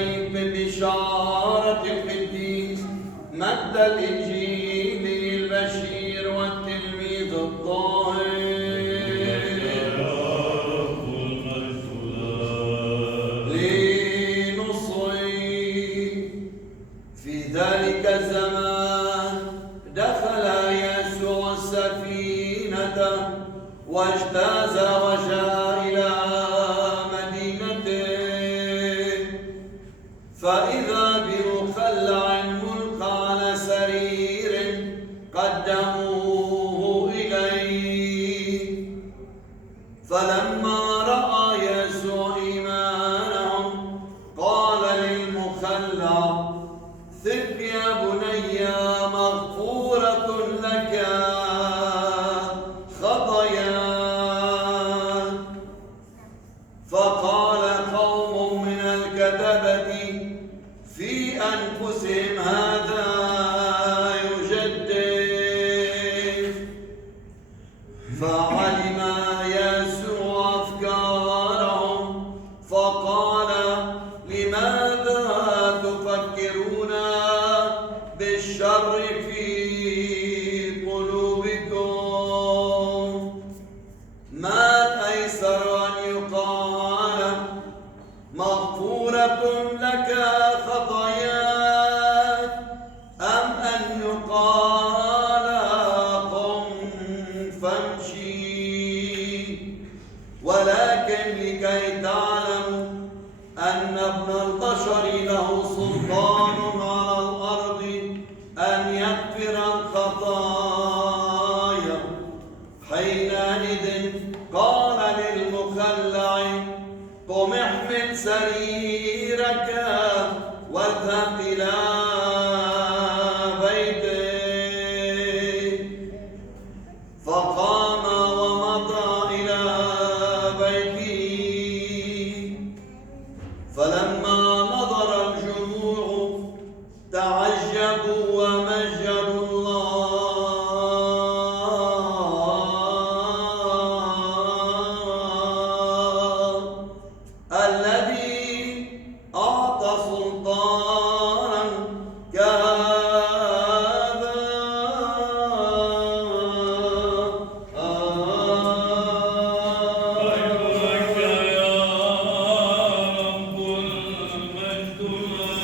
عليك ببشارة القديس متى الإنجيل البشير والتلميذ الطاهر. في ذلك الزمان دخل يسوع السفينة واجتاز وجاء إلى مدينته، فإذا بمخلع ملقى على سرير قدموه إليه. فلما رأى يسوع إيمانهم قال للمخلع: ثق يا بني، مغفورة لك خطاياك. فقال قوم من الكتبة في أنفسهم: هذا يجدف. فعلم يسوع أفكارهم فقال: لماذا تفكرون بالشر في قلوبكم؟ ما الأيسر أن يقال مغفورة لك خطاياك، أم أن يقال قم فامشي؟ ولكن لكي تعلموا أن ابن البشر له سلطان على الأرض أن يغفر الخطايا. حينئذ قال للمخلع: قم احمل سريرك واذهب إلى بيتك. فقام ومضى إلى بيته. فلما نظر الجموع تعجبوا ومجدوا الله الذي أعطى سلطانا كهذا. أيوة يا رب المجد لك.